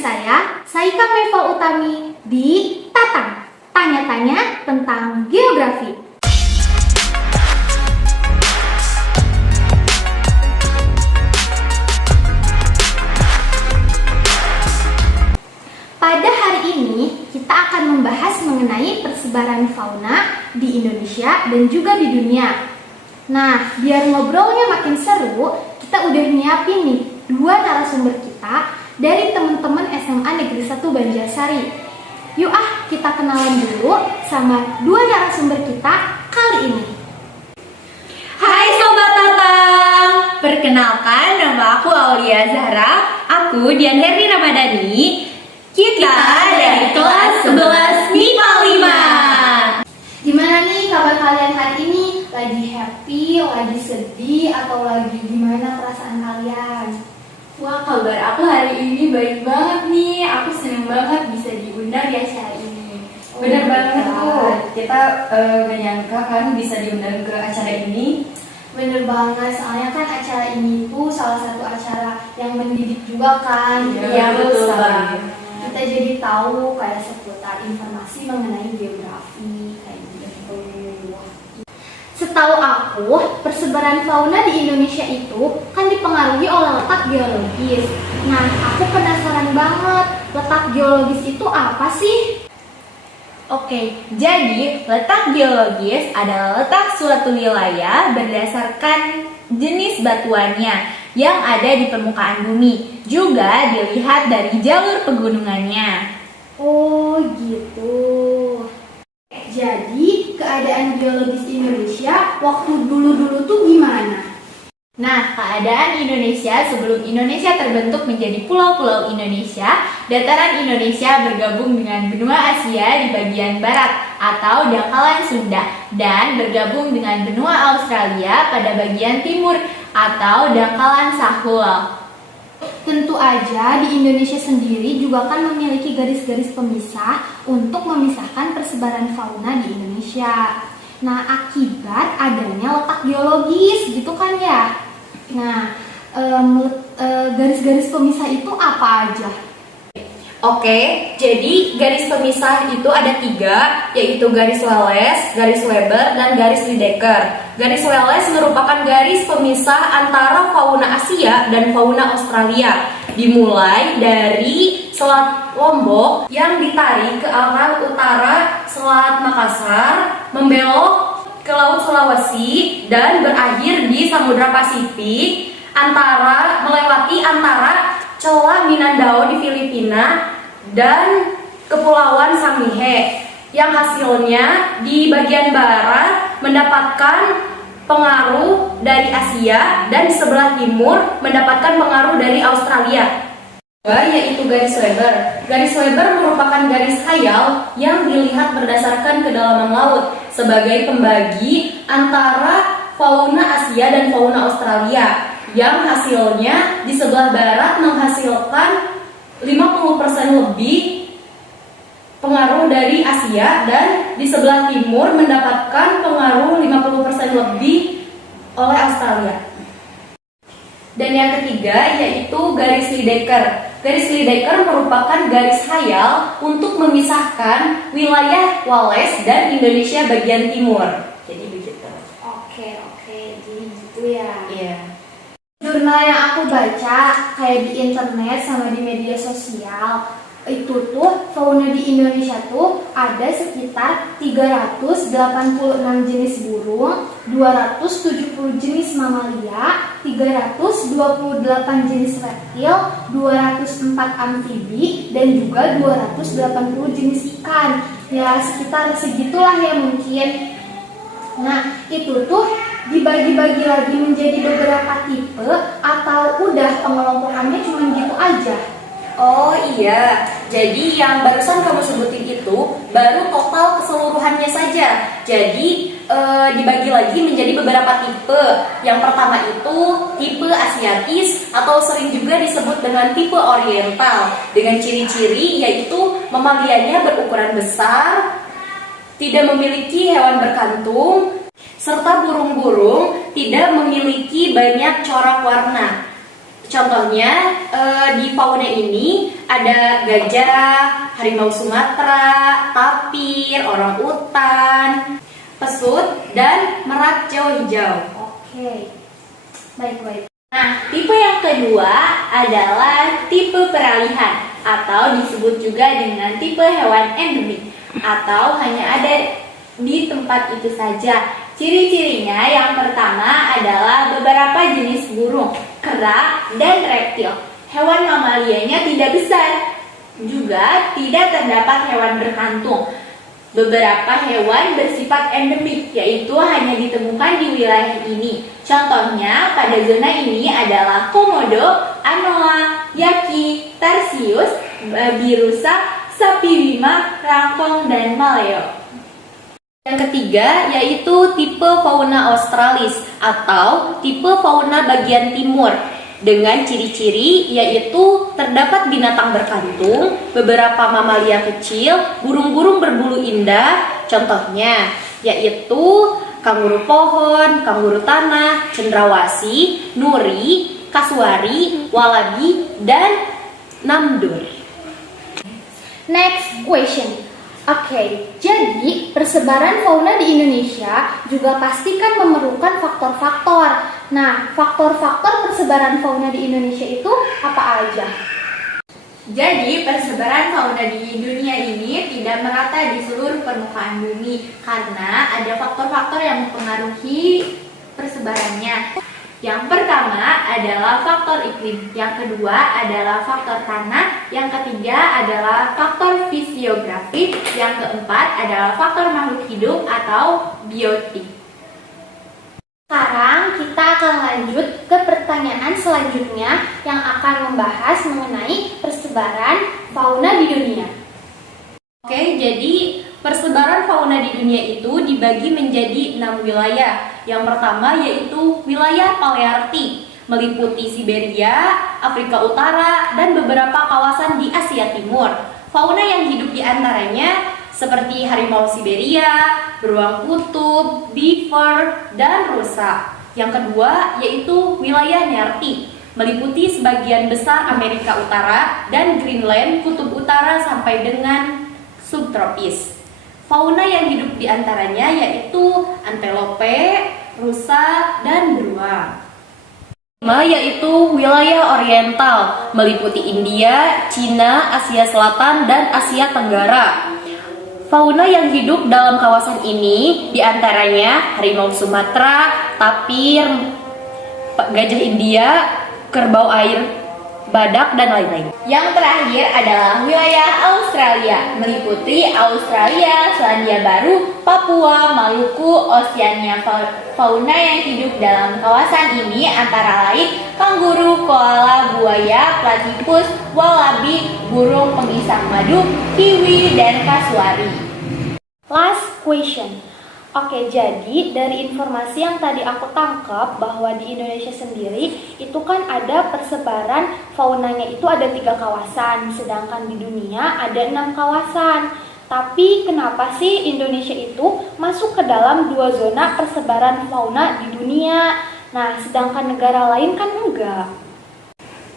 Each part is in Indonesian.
saya, Saika Meva Utami di Tatang, tanya-tanya tentang geografi. Pada hari ini, kita akan membahas mengenai persebaran fauna di Indonesia dan juga di dunia. Nah, biar ngobrolnya makin seru, kita udah nyiapin nih 2 narasumber kita dari teman-teman SMA Negeri 1 Banjarsari. Yuk kita kenalan dulu sama 2 narasumber kita kali ini. Hai Sobat Tatang, perkenalkan nama aku Aulia Zahra, aku Dian Herni Ramadhani. Kita dari kelas 11 MIPA 5. Gimana nih kabar kalian hari ini? Lagi happy, lagi sedih, atau lagi gimana perasaan kalian? Wah, kabar aku hari ini baik banget nih. Aku seneng banget bisa diundang di acara ini. Bener banget tuh, kita gak nyangka kan bisa diundang ke acara ini. Bener banget, soalnya kan acara ini tuh salah satu acara yang mendidik juga kan. Iya, betul banget. Kita jadi tahu kayak seputar informasi mengenai geografi kayak gitu. Setahu aku, persebaran fauna di Indonesia itu kan dipengaruhi oleh letak geologis. Nah, aku penasaran banget, letak geologis itu apa sih? Oke, jadi letak geologis adalah letak suatu wilayah berdasarkan jenis batuannya yang ada di permukaan bumi. Juga dilihat dari jalur pegunungannya. Oh gitu. Jadi keadaan geologis Indonesia waktu dulu-dulu tuh gimana? Nah, keadaan Indonesia sebelum Indonesia terbentuk menjadi pulau-pulau Indonesia, dataran Indonesia bergabung dengan benua Asia di bagian barat atau dangkalan Sunda dan bergabung dengan benua Australia pada bagian timur atau dangkalan Sahul. Tentu aja di Indonesia sendiri juga kan memiliki garis-garis pemisah untuk memisahkan persebaran fauna di Indonesia. Nah, akibat adanya letak geologis gitu kan ya. Nah, garis-garis pemisah itu apa aja? Oke, jadi garis pemisah itu ada 3, yaitu garis Wallace, garis Weber, dan garis Lydekker. Garis Wallace merupakan garis pemisah antara fauna Asia dan fauna Australia, dimulai dari Selat Lombok yang ditarik ke arah utara Selat Makassar, membelok ke Laut Sulawesi, dan berakhir di Samudra Pasifik, melewati antara Celah Mindanao di Filipina dan Kepulauan Sangihe, yang hasilnya di bagian barat mendapatkan pengaruh dari Asia dan di sebelah timur mendapatkan pengaruh dari Australia, yaitu garis Weber. Garis Weber merupakan garis khayal yang dilihat berdasarkan kedalaman laut sebagai pembagi antara fauna Asia dan fauna Australia, yang hasilnya di sebelah barat menghasilkan 50% lebih pengaruh dari Asia dan di sebelah timur mendapatkan pengaruh 50% lebih oleh Australia. Dan yang ketiga yaitu garis Lydekker. Garis Lydekker merupakan garis khayal untuk memisahkan wilayah Wallace dan Indonesia bagian timur. Jadi begitu. Oke, jadi gitu ya. Iya. Jurnal yang aku baca kayak di internet sama di media sosial itu tuh fauna di Indonesia tuh ada sekitar 386 jenis burung, 270 jenis mamalia, 328 jenis reptil, 204 amfibi, dan juga 280 jenis ikan. Ya sekitar segitulah ya mungkin. Nah itu tuh dibagi-bagi lagi menjadi beberapa tipe atau udah pengelompokannya cuma gitu aja? Oh iya, jadi yang barusan kamu sebutin itu baru total keseluruhannya saja. Jadi dibagi lagi menjadi beberapa tipe. Yang pertama itu tipe Asiatis atau sering juga disebut dengan tipe Oriental, dengan ciri-ciri yaitu mamalianya berukuran besar, tidak memiliki hewan berkantung, serta burung-burung tidak memiliki banyak corak warna. Contohnya di fauna ini ada gajah, harimau Sumatera, tapir, orang utan, pesut, dan merak Jawa hijau. Oke, baik. Nah, tipe yang kedua adalah tipe peralihan atau disebut juga dengan tipe hewan endemik atau hanya ada di tempat itu saja. Ciri-cirinya yang pertama adalah beberapa jenis burung, kera, dan reptil. Hewan mamalianya tidak besar, juga tidak terdapat hewan berkantung. Beberapa hewan bersifat endemik, yaitu hanya ditemukan di wilayah ini. Contohnya pada zona ini adalah komodo, anoa, yaki, tarsius, babi rusa, sapi wima, rangkong, dan maleo. Yang ketiga yaitu tipe fauna australis atau tipe fauna bagian timur dengan ciri-ciri yaitu terdapat binatang berkantung, beberapa mamalia kecil, burung-burung berbulu indah, contohnya yaitu kanguru pohon, kanguru tanah, cendrawasih, nuri, kasuari, walabi, dan namdur. Next question. Oke, jadi persebaran fauna di Indonesia juga pasti kan memerlukan faktor-faktor. Nah, faktor-faktor persebaran fauna di Indonesia itu apa aja? Jadi, persebaran fauna di dunia ini tidak merata di seluruh permukaan bumi karena ada faktor-faktor yang mempengaruhi persebarannya. Yang pertama adalah faktor iklim, yang kedua adalah faktor tanah, yang ketiga adalah faktor fisiografi, yang keempat adalah faktor makhluk hidup atau biotik. Sekarang kita akan lanjut ke pertanyaan selanjutnya yang akan membahas mengenai persebaran fauna di dunia. Oke, jadi persebaran fauna di dunia itu dibagi menjadi 6 wilayah. Yang pertama yaitu wilayah Palearktik, meliputi Siberia, Afrika Utara, dan beberapa kawasan di Asia Timur. Fauna yang hidup di antaranya seperti harimau Siberia, beruang kutub, beaver, dan rusa. Yang kedua yaitu wilayah Nearktik, meliputi sebagian besar Amerika Utara dan Greenland, kutub utara sampai dengan subtropis. Fauna yang hidup di antaranya yaitu antelope, rusa, dan beruang. Yaitu wilayah oriental, meliputi India, Cina, Asia Selatan, dan Asia Tenggara. Fauna yang hidup dalam kawasan ini diantaranya harimau Sumatera, tapir, gajah India, kerbau air, badak, dan lain-lain. Yang terakhir adalah wilayah Australia, meliputi Australia, Selandia Baru, Papua, Maluku, Oseania. Fauna yang hidup dalam kawasan ini antara lain kanguru, koala, buaya, platypus, walabi, burung pengisap madu, kiwi, dan kasuari. Last question. Oke, jadi dari informasi yang tadi aku tangkap bahwa di Indonesia sendiri itu kan ada persebaran faunanya itu ada 3 kawasan, sedangkan di dunia ada 6 kawasan. Tapi kenapa sih Indonesia itu masuk ke dalam 2 zona persebaran fauna di dunia? Nah, sedangkan negara lain kan enggak.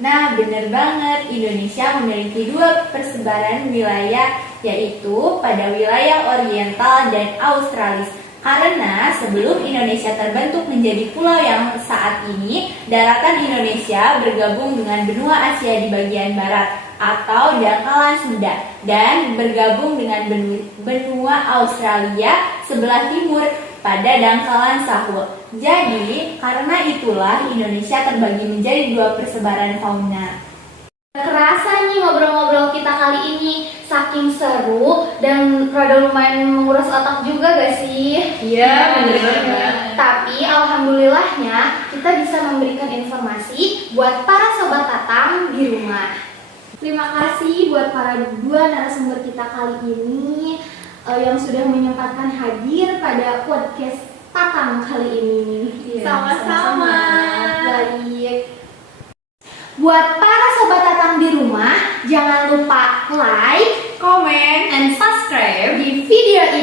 Nah, benar banget, Indonesia memiliki 2 persebaran wilayah, yaitu pada wilayah oriental dan australis. Karena sebelum Indonesia terbentuk menjadi pulau yang saat ini, daratan Indonesia bergabung dengan benua Asia di bagian barat atau dangkalan Sunda dan bergabung dengan benua Australia sebelah timur pada dangkalan Sahul. Jadi, karena itulah Indonesia terbagi menjadi 2 persebaran fauna. Kerasa nih ngobrol-ngobrol kita kali ini, saking seru dan rada lumayan menguras otak juga gak sih? Iya, bener banget. Tapi alhamdulillahnya kita bisa memberikan informasi buat para sobat Tatang di rumah. Terima kasih buat para 2 narasumber kita kali ini yang sudah menyempatkan hadir pada podcast Tatang kali ini. Ya, sama-sama. Baik. Buat para sobat Tatang di rumah, jangan lupa like, Comment and subscribe di video ini